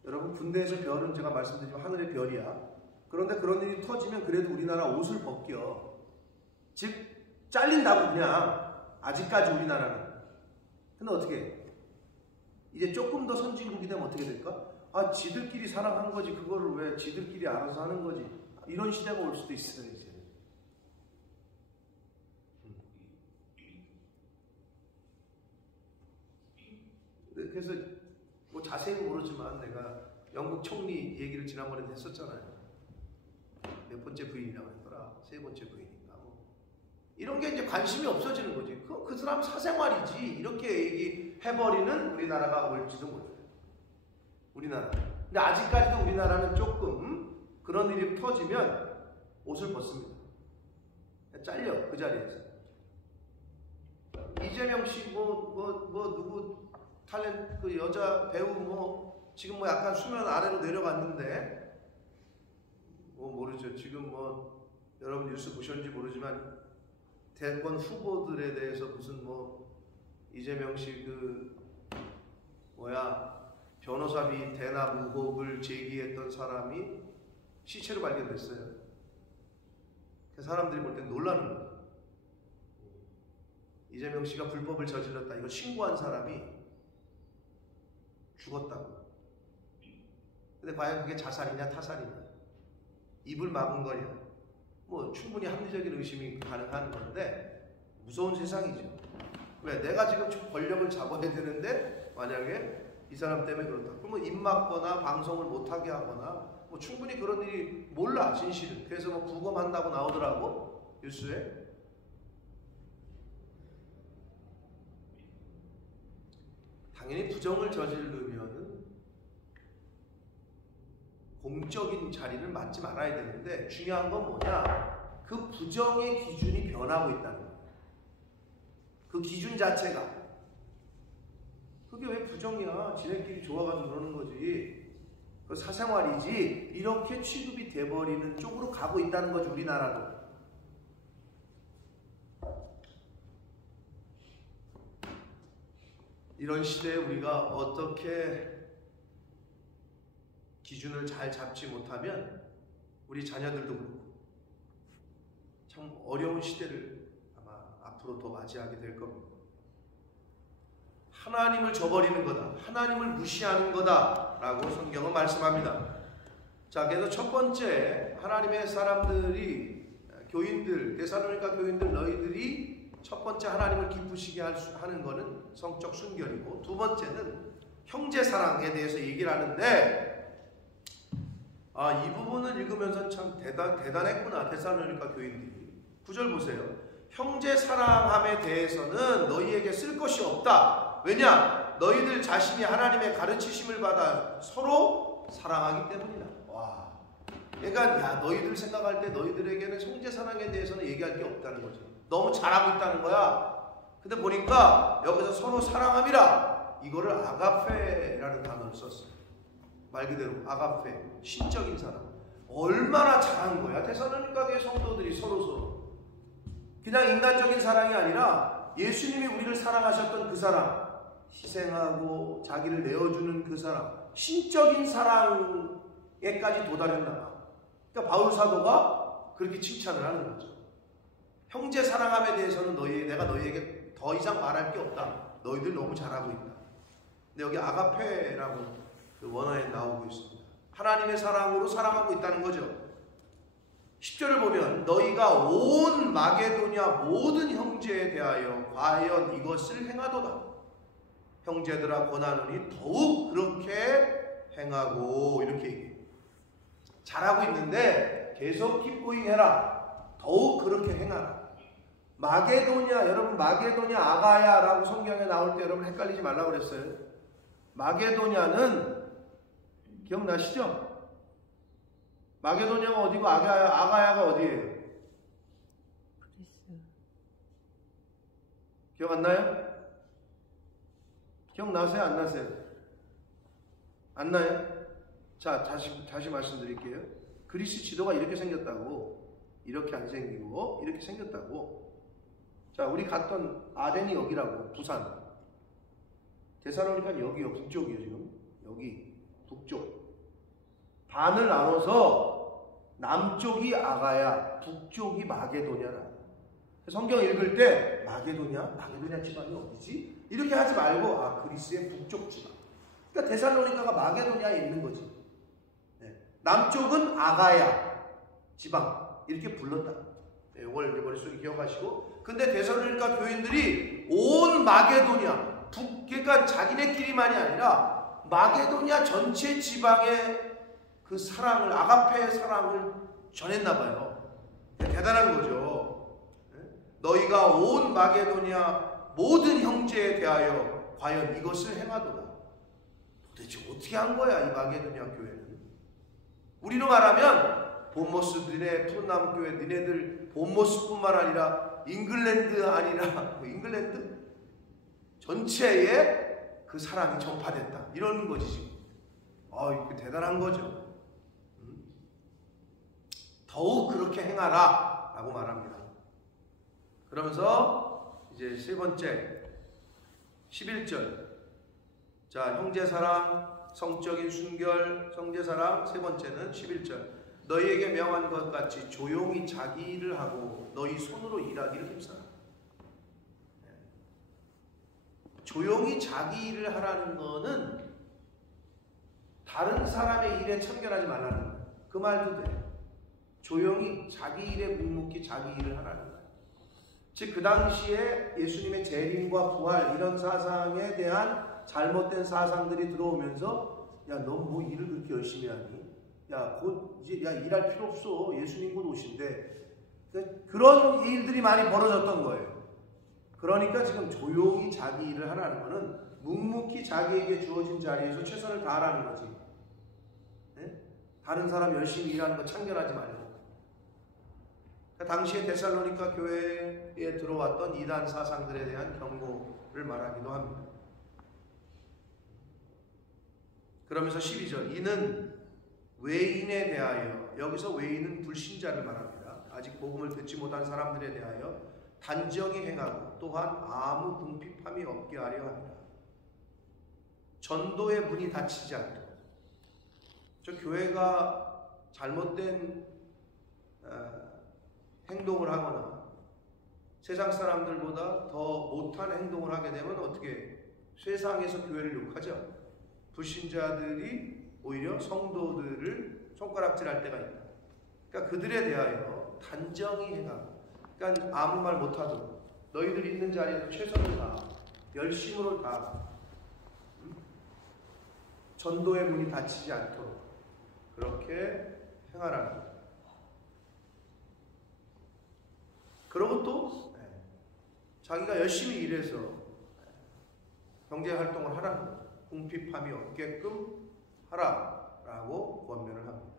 여러분 군대에서 별은 제가 말씀드리지만 하늘의 별이야. 그런데 그런 일이 터지면 그래도 우리나라 옷을 벗겨. 즉 잘린다고 그냥. 아직까지 우리나라는. 근데 어떻게 해? 이제 조금 더 선진국이 되면 어떻게 될까? 아, 지들끼리 사랑한 거지. 그거를 왜 지들끼리 알아서 하는 거지. 이런 시대가 올 수도 있어요, 이제. 그래서 뭐 자세히 모르지만 내가 영국 총리 얘기를 지난번에 했었잖아요. 몇 번째 부인이라고 했더라. 세 번째 부인인가. 뭐. 이런 게 이제 관심이 없어지는 거지. 그 사람 사생활이지. 이렇게 얘기해버리는 우리나라가 올지도 몰라요. 우리나라. 근데 아직까지도 우리나라는 조금 그런 일이 터지면 옷을 벗습니다. 잘려, 그 자리에서. 이재명 씨, 누구 탤런트, 그 여자 배우 지금 약간 수면 아래로 내려갔는데, 모르죠. 지금 여러분 뉴스 보셨는지 모르지만, 대권 후보들에 대해서 무슨 이재명 씨 변호사비 대납 의혹을 제기했던 사람이 시체로 발견됐어요. 그 사람들이 볼 때 놀라는 거예요. 이재명 씨가 불법을 저질렀다. 이거 신고한 사람이 죽었다고. 근데 과연 그게 자살이냐 타살이냐. 입을 막은 거냐. 충분히 합리적인 의심이 가능한 건데 무서운 세상이죠. 왜? 내가 지금 권력을 잡아야 되는데 만약에 이 사람 때문에 그렇다. 그러면 입 막거나 방송을 못하게 하거나 충분히 그런 일이 몰라 진실은. 그래서 부검한다고 나오더라고 뉴스에. 당연히 부정을 저지르면은 공적인 자리는 맡지 말아야 되는데 중요한 건 뭐냐? 그 부정의 기준이 변하고 있다는 거예요. 그 기준 자체가. 그게 왜 부정이야? 지네끼리 좋아가지고 그러는 거지. 그 사생활이지. 이렇게 취급이 돼버리는 쪽으로 가고 있다는 거지, 우리나라도. 이런 시대에 우리가 어떻게 기준을 잘 잡지 못하면 우리 자녀들도 그렇고 참 어려운 시대를 아마 앞으로 더 맞이하게 될 겁니다. 하나님을 저버리는 거다. 하나님을 무시하는 거다. 라고 성경은 말씀합니다. 자, 그래서 첫 번째 하나님의 사람들이 교인들, 데살로니가 교인들 너희들이 첫 번째 하나님을 기쁘시게 하는 거는 성적 순결이고 두 번째는 형제 사랑에 대해서 얘기를 하는데 이 부분을 읽으면서 참 대단했구나. 데살로니가 교인들이. 9절 보세요. 형제 사랑함에 대해서는 너희에게 쓸 것이 없다. 왜냐? 너희들 자신이 하나님의 가르치심을 받아 서로 사랑하기 때문이다. 와. 그러니까 너희들 생각할 때 너희들에게는 형제 사랑에 대해서는 얘기할 게 없다는 거죠. 너무 잘하고 있다는 거야. 근데 보니까 여기서 서로 사랑함이라 이거를 아가페라는 단어를 썼어요. 말 그대로 아가페, 신적인 사랑. 얼마나 잘한 거야. 데살로니가 교회 성도들이 서로 그냥 인간적인 사랑이 아니라 예수님이 우리를 사랑하셨던 그 사랑, 희생하고 자기를 내어주는 그 사랑, 신적인 사랑에까지 도달했나 봐. 그러니까 바울 사도가 그렇게 칭찬을 하는 거죠. 형제 사랑함에 대해서는 내가 너희에게 더 이상 말할 게 없다. 너희들 너무 잘하고 있다. 근데 여기 아가페라고 그 원어에 나오고 있습니다. 하나님의 사랑으로 사랑하고 있다는 거죠. 10절을 보면 너희가 온 마게도냐 모든 형제에 대하여 과연 이것을 행하도다. 형제들아 권하노니 더욱 그렇게 행하고 이렇게 얘기해요. 잘하고 있는데 계속 keep 해라. 더욱 그렇게 행하라. 마게도냐, 여러분 마게도냐 아가야라고 성경에 나올 때 여러분 헷갈리지 말라고 그랬어요. 마게도냐는 기억나시죠? 마게도냐가 어디고 아가야가 어디예요? 기억 안 나요? 기억나세요? 안 나세요? 안 나요? 자, 다시 말씀드릴게요. 그리스 지도가 이렇게 생겼다고. 이렇게 안 생기고 이렇게 생겼다고. 자, 우리 갔던 아덴이 여기라고. 부산. 데살로니카는 여기요. 북쪽이에요. 지금 여기 북쪽. 반을 나눠서 남쪽이 아가야, 북쪽이 마게도냐라. 성경 읽을 때 마게도냐 지방이 어디지? 이렇게 하지 말고 그리스의 북쪽 지방. 그러니까 데살로니카가 마게도냐에 있는 거지. 네. 남쪽은 아가야 지방 이렇게 불렀다. 네, 이걸 머릿속에 기억하시고. 근데 데살로니카 교인들이 온 마게도냐, 그러니까 자기네끼리만이 아니라 마게도냐 전체 지방의 그 사랑을, 아가페의 사랑을 전했나 봐요. 대단한 거죠. 너희가 온 마게도냐 모든 형제에 대하여 과연 이것을 행하도다. 도대체 어떻게 한 거야 이 마게도냐 교회는? 우리로 말하면 본모스 너네 푸른나무 교회 너네들 본모스뿐만 아니라 잉글랜드 아니라 잉글랜드 전체에 그 사랑이 전파됐다 이러는 거지 지금. 이거 대단한 거죠. 더욱 그렇게 행하라 라고 말합니다. 그러면서 이제 세 번째 11절. 자, 형제사랑, 성적인 순결, 형제사랑. 세 번째는 11절. 너희에게 명한 것 같이 조용히 자기 일을 하고 너희 손으로 일하기를 힘써라. 조용히 자기 일을 하라는 거는 다른 사람의 일에 참견하지 말라는 거예요. 그 말도 돼. 조용히 자기 일에 묵묵히 자기 일을 하라는 거예요. 즉 그 당시에 예수님의 재림과 부활 이런 사상에 대한 잘못된 사상들이 들어오면서 야, 너 뭐 일을 그렇게 열심히 하니? 야, 곧 이제 일할 필요 없어. 예수님 곧 오신대. 그런 일들이 많이 벌어졌던 거예요. 그러니까 지금 조용히 자기 일을 하라는 거는 묵묵히 자기에게 주어진 자리에서 최선을 다하라는 거지. 네? 다른 사람 열심히 일하는 거 참견하지 말고. 당시에 데살로니카 교회에 들어왔던 이단 사상들에 대한 경고를 말하기도 합니다. 그러면서 12절. 이는 외인에 대하여, 여기서 외인은 불신자를 말합니다. 아직 복음을 듣지 못한 사람들에 대하여 단정히 행하고 또한 아무 궁핍함이 없게 하려 합니다. 전도의 문이 닫히지 않도록. 저 교회가 잘못된 행동을 하거나 세상 사람들보다 더 못한 행동을 하게 되면 어떻게 세상에서 교회를 욕하죠. 불신자들이 오히려 성도들을 손가락질할 때가 있다. 그러니까 그들에 대하여 단정히 행하고, 그러니까 아무 말 못하도록 너희들 있는 자리에서 최선을 다하, 열심으로 다하, 전도의 문이 닫히지 않도록 그렇게 행하라는 거예요. 그리고 또 자기가 열심히 일해서 경제활동을 하라는 거죠. 궁핍함이 없게끔 하라라고 권면을 합니다.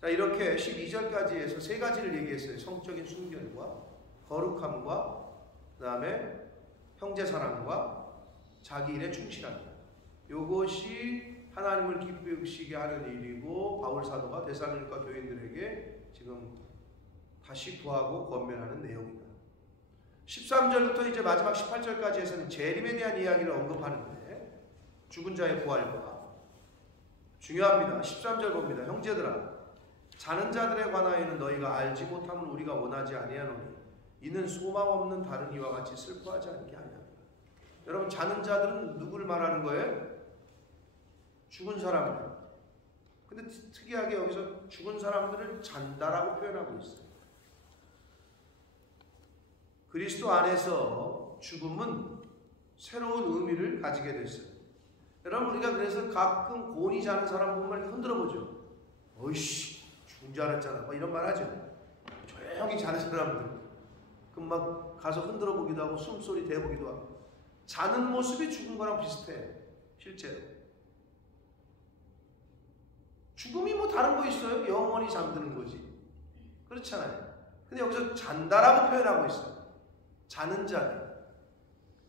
자, 이렇게 12절까지 해서 세 가지를 얘기했어요. 성적인 순결과 거룩함과 그 다음에 형제사랑과 자기 일에 충실함. 이것이 하나님을 기쁘시게 하는 일이고 바울사도가 데살로니가 교인들에게 지금 다시 구하고 권면하는 내용입니다. 13절부터 이제 마지막 18절까지 해서는 재림에 대한 이야기를 언급하는데, 죽은 자의 부활과 중요합니다. 13절 봅니다. 형제들아, 자는 자들에 관하여는 너희가 알지 못함을 우리가 원하지 아니하노니 이는 소망 없는 다른 이와 같이 슬퍼하지 않게 하냐. 여러분, 자는 자들은 누구를 말하는 거예요? 죽은 사람들. 근데 특이하게 여기서 죽은 사람들을 잔다라고 표현하고 있어요. 그리스도 안에서 죽음은 새로운 의미를 가지게 됐어요. 여러분, 우리가 그래서 가끔 곤히 자는 사람 보면 이렇게 흔들어 보죠. 어이씨, 죽은 줄 알았잖아. 막 이런 말 하죠. 조용히 자는 사람들. 그럼 막 가서 흔들어 보기도 하고 숨소리 대보기도 하고. 자는 모습이 죽은 거랑 비슷해. 실제로. 죽음이 뭐 다른 거 있어요? 영원히 잠드는 거지. 그렇잖아요. 근데 여기서 잔다라고 표현하고 있어요. 자는 자들.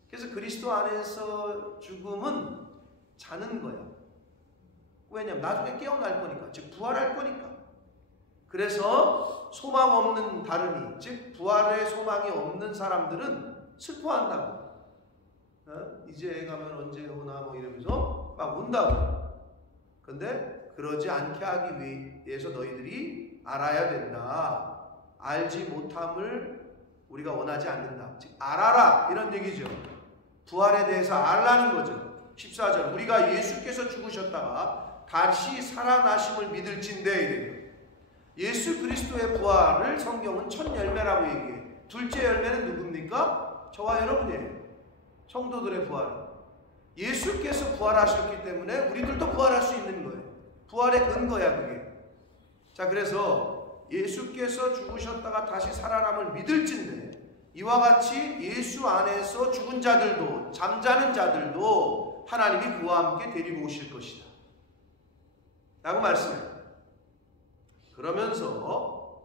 그래서 그리스도 안에서 죽음은 자는 거야. 왜냐면 나중에 깨어날 거니까, 즉 부활할 거니까. 그래서 소망 없는 다름이, 즉 부활의 소망이 없는 사람들은 슬퍼한다고. 이제 가면 언제 오나 뭐 이러면서 막 운다고. 근데 그러지 않게 하기 위해서 너희들이 알아야 된다. 알지 못함을 우리가 원하지 않는다. 즉 알아라 이런 얘기죠. 부활에 대해서 알라는 거죠. 14절 우리가 예수께서 죽으셨다가 다시 살아나심을 믿을진대 이래요. 예수 그리스도의 부활을 성경은 첫 열매라고 얘기해. 둘째 열매는 누굽니까? 저와 여러분이에요. 성도들의 부활. 예수께서 부활하셨기 때문에 우리들도 부활할 수 있는 거예요. 부활의 근거야 그게. 자, 그래서 예수께서 죽으셨다가 다시 살아남을 믿을진데 이와 같이 예수 안에서 죽은 자들도, 잠자는 자들도 하나님이 그와 함께 데리고 오실 것이다 라고 말씀해요. 그러면서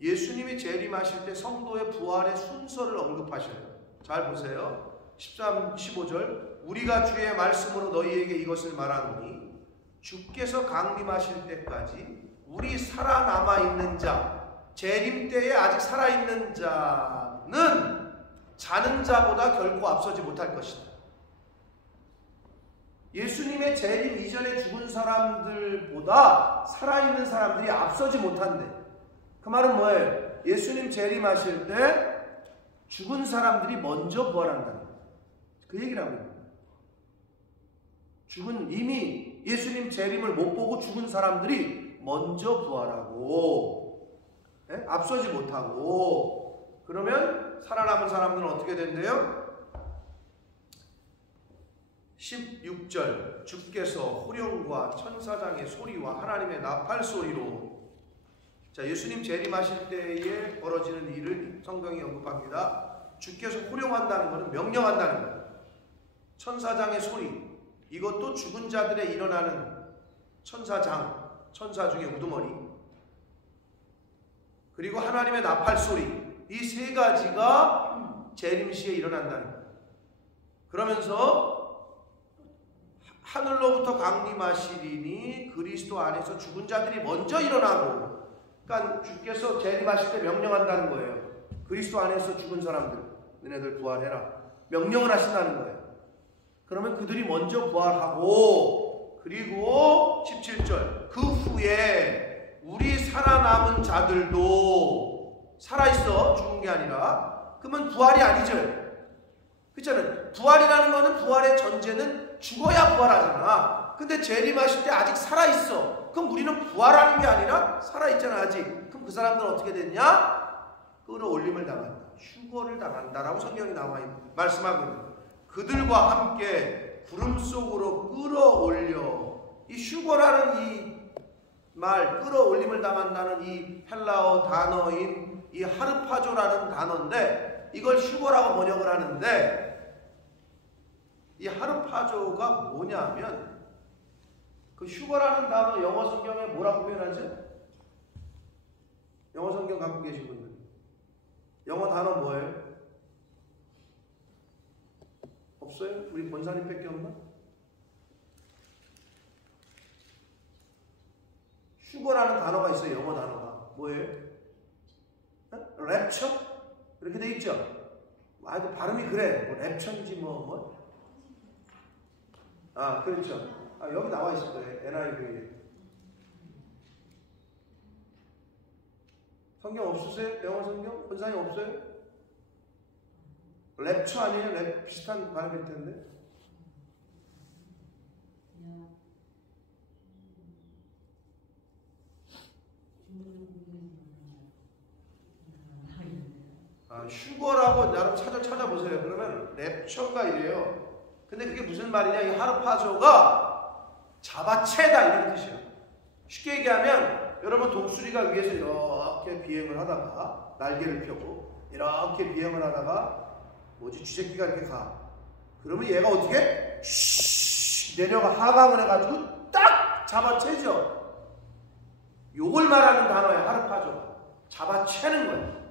예수님이 재림하실 때 성도의 부활의 순서를 언급하셔요. 잘 보세요. 13, 15절 우리가 주의 말씀으로 너희에게 이것을 말하노니 주께서 강림하실 때까지 우리 살아남아 있는 자, 재림 때에 아직 살아있는 자는 자는 자보다 결코 앞서지 못할 것이다. 예수님의 재림 이전에 죽은 사람들보다 살아있는 사람들이 앞서지 못한대. 그 말은 뭐예요? 예수님 재림하실 때 죽은 사람들이 먼저 부활한다는 거예요. 그 얘기라고 해요. 죽은 이미 예수님 재림을 못 보고 죽은 사람들이 먼저 부활하고 앞서지 못하고 그러면 살아남은 사람들은 어떻게 된대요? 16절 주께서 호령과 천사장의 소리와 하나님의 나팔 소리로 자 예수님 재림하실 때에 벌어지는 일을 성경이 언급합니다. 주께서 호령한다는 것은 명령한다는 거예요. 천사장의 소리 이것도 죽은 자들에 일어나는 천사장 천사 중에 우두머리 그리고 하나님의 나팔 소리 이 세 가지가 재림시에 일어난다는 거예요. 그러면서 하늘로부터 강림하시리니 그리스도 안에서 죽은 자들이 먼저 일어나고 그러니까 주께서 재림하실 때 명령한다는 거예요. 그리스도 안에서 죽은 사람들 너네들 부활해라 명령을 하신다는 거예요. 그러면 그들이 먼저 부활하고 그리고 17절 그 후에 우리 살아남은 자들도 살아있어 죽은 게 아니라 그러면 부활이 아니죠. 그렇잖아요. 부활이라는 거는 부활의 전제는 죽어야 부활하잖아. 근데 재림하실 때 아직 살아있어. 그럼 우리는 부활하는 게 아니라 살아있잖아 아직. 그럼 그 사람들은 어떻게 됐냐? 끌어올림을 당한다. 휴거를 당한다라고 성경이 말씀하고 있는 거예요. 그들과 함께 구름 속으로 끌어올려. 이 휴거라는 이 말, 끌어올림을 당한다는 이 헬라어 단어인 이 하르파조라는 단어인데 이걸 휴거라고 번역을 하는데 이 하르파조가 뭐냐면 그 휴거라는 단어 영어 성경에 뭐라고 표현하죠? 영어 성경 갖고 계신 분들 영어 단어 뭐예요? 없어요? 우리 권사님 밖에 없나? 휴거라는 단어가 있어요. 영어 단어가 뭐예요? 랩처? 이렇게 돼 있죠? 아, 이거 발음이 그래. 뭐 랩처인지 뭐. 아, 그렇죠. 아, 여기 나와 있을 거예요. NIV에. 성경 없으세요? 영어 성경? 본사님 없어요? 랩처 아니에요? 랩 비슷한 발음일 텐데. 휴거라고 나름 찾아보세요. 그러면 랩처가 이래요. 근데 그게 무슨 말이냐? 이 하르파조가 잡아채다 이런 뜻이에요. 쉽게 얘기하면 여러분 독수리가 위에서 이렇게 비행을 하다가 날개를 펴고 이렇게 비행을 하다가 쥐새끼가 이렇게 가. 그러면 얘가 어떻게? 내려가 하강을 해가지고 딱 잡아채죠. 요걸 말하는 단어예요. 하르파조. 잡아채는 거예요.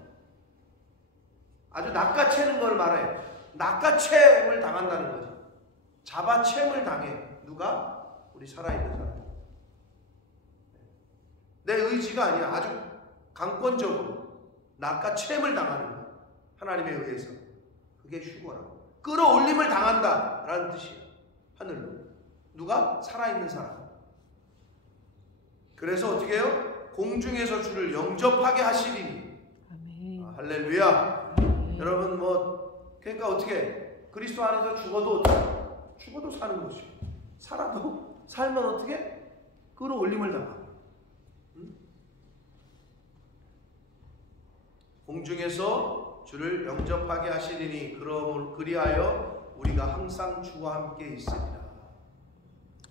아주 낚아채는 걸 말해요. 낚아채임을 당한다는 거지. 잡아채임을 당해. 누가? 우리 살아있는 사람. 내 의지가 아니야. 아주 강권적으로 낚아채임을 당하는 거야. 하나님에 의해서. 그게 휴거라고. 끌어올림을 당한다 라는 뜻이에요. 하늘로. 누가? 살아있는 사람. 그래서 어떻게 해요? 공중에서 주를 영접하게 하시리니. 아멘. 할렐루야. 아멘. 여러분 그러니까 어떻게 그리스도 안에서 죽어도 사는 것이고 살면 어떻게? 끌어올림을 당하고. 공중에서 주를 영접하게 하시리니 그리하여 우리가 항상 주와 함께 있으리라.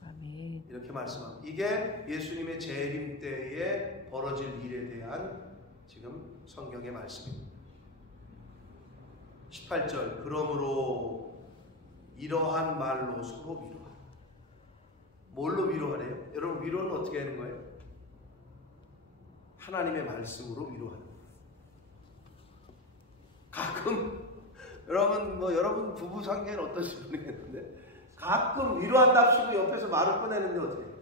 아멘. 이렇게 말씀합니다. 이게 예수님의 재림 때에 벌어질 일에 대한 지금 성경의 말씀입니다. 18절 그러므로 이러한 말로 서로 위로하라. 뭘로 위로하래요? 여러분 위로는 어떻게 하는 거예요? 하나님의 말씀으로 위로하는 거예요. 가끔 여러분 부부 관계는 어떠신지 모르겠는데 가끔 위로한답시고 옆에서 말을 꺼내는데 어떻게 해요?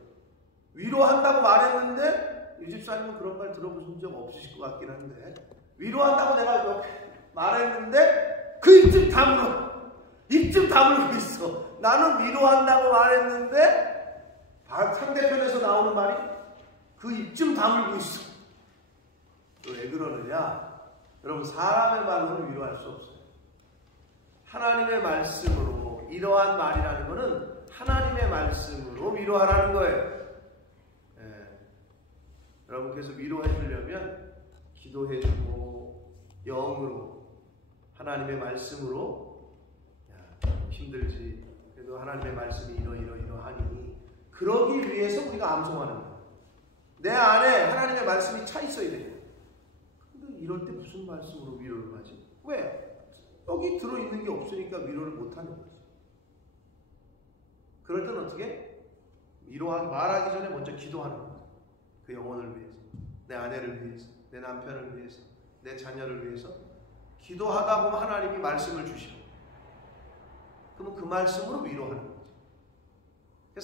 위로한다고 말했는데 이 집사님은 그런 말 들어보신 적 없으실 것 같긴 한데 위로한다고 내가 옆에 말했는데 그 입좀 다물고 있어. 나는 위로한다고 말했는데 상대편에서 나오는 말이 그 입좀 다물고 있어. 왜 그러느냐? 여러분 사람의 말로는 위로할 수 없어요. 하나님의 말씀으로 이러한 말이라는 것은 하나님의 말씀으로 위로하라는 거예요. 여러분께서 위로해 주려면 기도해주고 영으로 하나님의 말씀으로 힘들지 그래도 하나님의 말씀이 이러하니 그러기 위해서 우리가 암송하는 거예요. 내 안에 하나님의 말씀이 차 있어야 돼요. 근데 이럴 때 무슨 말씀으로 위로를 하지? 왜? 여기 들어있는 게 없으니까 위로를 못하는 거지. 그럴 때는 어떻게? 말하기 전에 먼저 기도하는 거예요. 그 영혼을 위해서, 내 아내를 위해서, 내 남편을 위해서, 내 자녀를 위해서 기도하다 보면 하나님이 말씀을 주셔. 그러면 그 말씀으로 위로하는 거지.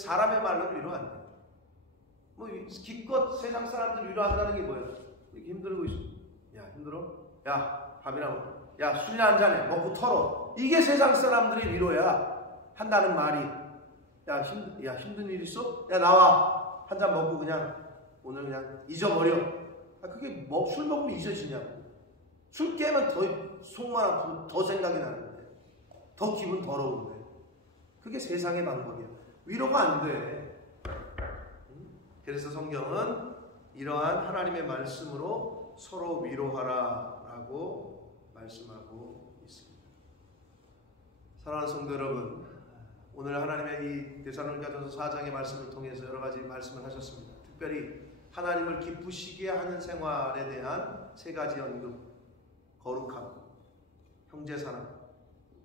사람의 말로는 위로 안 돼. 기껏 세상 사람들 위로한다는 게 뭐예요? 이렇게 힘들고 있어. 야 힘들어? 야 밥이나 먹어. 야 술이나 한잔해. 먹고 털어. 이게 세상 사람들의 위로야. 한다는 말이. 야 힘든 일 있어? 야 나와. 한 잔 먹고 그냥 오늘 그냥 잊어버려. 그게 술 먹으면 잊어지냐고. 술 깨면 더 속만 아프고 더 생각이 나는데 더 기분 더러운데 그게 세상의 방법이야. 위로가 안 돼. 그래서 성경은 이러한 하나님의 말씀으로 서로 위로하라 라고 말씀하고 있습니다. 사랑하는 성도 여러분, 오늘 하나님의 이 데살로니가전서 4장의 말씀을 통해서 여러 가지 말씀을 하셨습니다. 특별히 하나님을 기쁘시게 하는 생활에 대한 세 가지 언급, 거룩함, 형제사랑,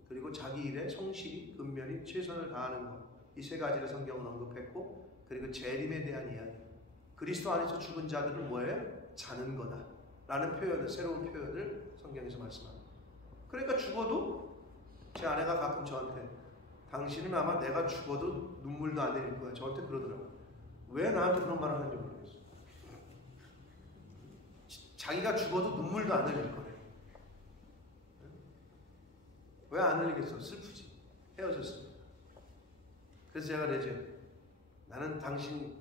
그리고 자기 일에 성실히 근면히 최선을 다하는 것, 이 세 가지를 성경은 언급했고, 그리고 재림에 대한 이야기, 그리스도 안에서 죽은 자들은 뭐예요? 자는 거다 라는 표현을, 새로운 표현을 성경에서 말씀합니다. 그러니까 죽어도 제 아내가 가끔 저한테 당신은 아마 내가 죽어도 눈물도 안 흘릴 거야. 저한테 그러더라고요. 왜 나한테 그런 말을 하는지 모르겠어요. 자기가 죽어도 눈물도 안 흘릴 거래. 왜 안 흘리겠어? 슬프지. 헤어졌으니까. 그래서 제가 그러지. 나는 당신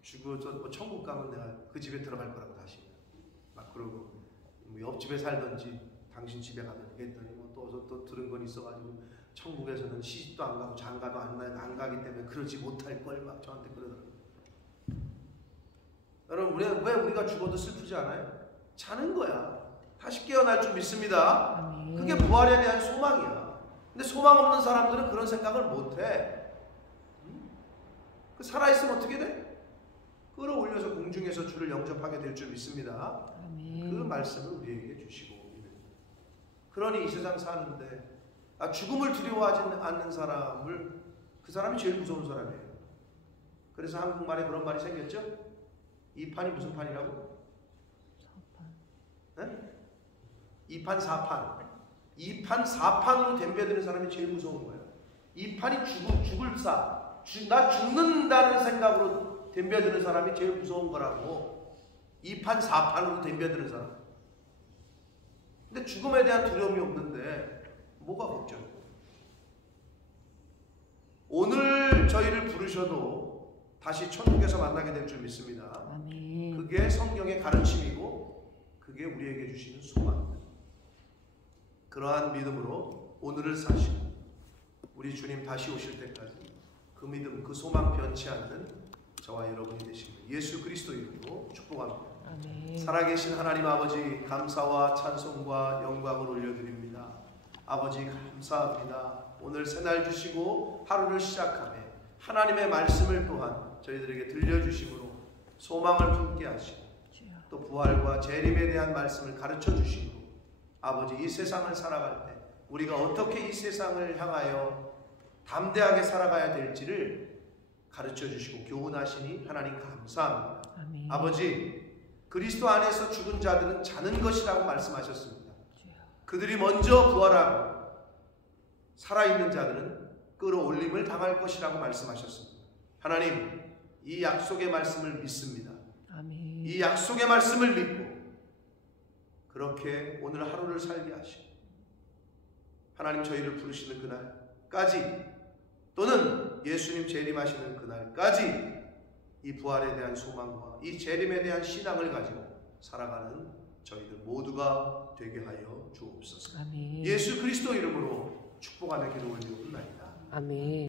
죽어서 뭐 천국 가면 내가 그 집에 들어갈 거라고 다시. 막 그러고 뭐 옆집에 살던지 당신 집에 가면 되겠더니 뭐 또 들은 건 있어가지고 천국에서는 시집도 안 가고 장가도 안 가기 때문에 그러지 못할 걸 막 저한테 그러더라고요. 여러분 왜 우리가 죽어도 슬프지 않아요? 자는 거야. 다시 깨어날 줄 믿습니다. 아멘. 그게 부활에 대한 소망이야. 근데 소망 없는 사람들은 그런 생각을 못해. 그 살아있으면 어떻게 돼? 끌어올려서 공중에서 주를 영접하게 될 줄 믿습니다. 아멘. 그 말씀을 우리에게 주시고 그러니 이 세상 사는데 죽음을 두려워하지 않는 사람을 그 사람이 제일 무서운 사람이에요. 그래서 한국말에 그런 말이 생겼죠? 이 판이 무슨 판이라고? 4판. 네? 2판 4판. 2판 4판으로 덤벼드는 사람이 제일 무서운 거예요. 이 판이 죽을 나 죽는다는 생각으로 덤벼드는 사람이 제일 무서운 거라고. 2판 4판으로 덤벼드는 사람. 근데 죽음에 대한 두려움이 없는데 뭐가 걱정이에요? 오늘 저희를 부르셔도 다시 천국에서 만나게 될 줄 믿습니다. 아멘. 그게 성경의 가르침이고 그게 우리에게 주시는 소망입니다. 그러한 믿음으로 오늘을 사시고 우리 주님 다시 오실 때까지 그 믿음, 그 소망 변치 않는 저와 여러분이 되시길 예수 그리스도 이름으로 축복합니다. 아멘. 살아계신 하나님 아버지, 감사와 찬송과 영광을 올려드립니다. 아버지 감사합니다. 오늘 새날 주시고 하루를 시작하며 하나님의 말씀을 또한 저희들에게 들려주심으로 소망을 품게 하시고 또 부활과 재림에 대한 말씀을 가르쳐 주시고 아버지 이 세상을 살아갈 때 우리가 어떻게 이 세상을 향하여 담대하게 살아가야 될지를 가르쳐 주시고 교훈하시니 하나님 감사합니다. 아멘. 아버지 그리스도 안에서 죽은 자들은 자는 것이라고 말씀하셨습니다. 그들이 먼저 부활하고 살아있는 자들은 끌어올림을 당할 것이라고 말씀하셨습니다. 하나님 이 약속의 말씀을 믿습니다. 아멘. 이 약속의 말씀을 믿고 그렇게 오늘 하루를 살게 하시고 하나님 저희를 부르시는 그날까지 또는 예수님 재림하시는 그날까지 이 부활에 대한 소망과 이 재림에 대한 신앙을 가지고 살아가는 저희들 모두가 되게 하여 주옵소서. 아멘. 예수 그리스도 이름으로 축복하며 기도 올리옵나이다. 아멘.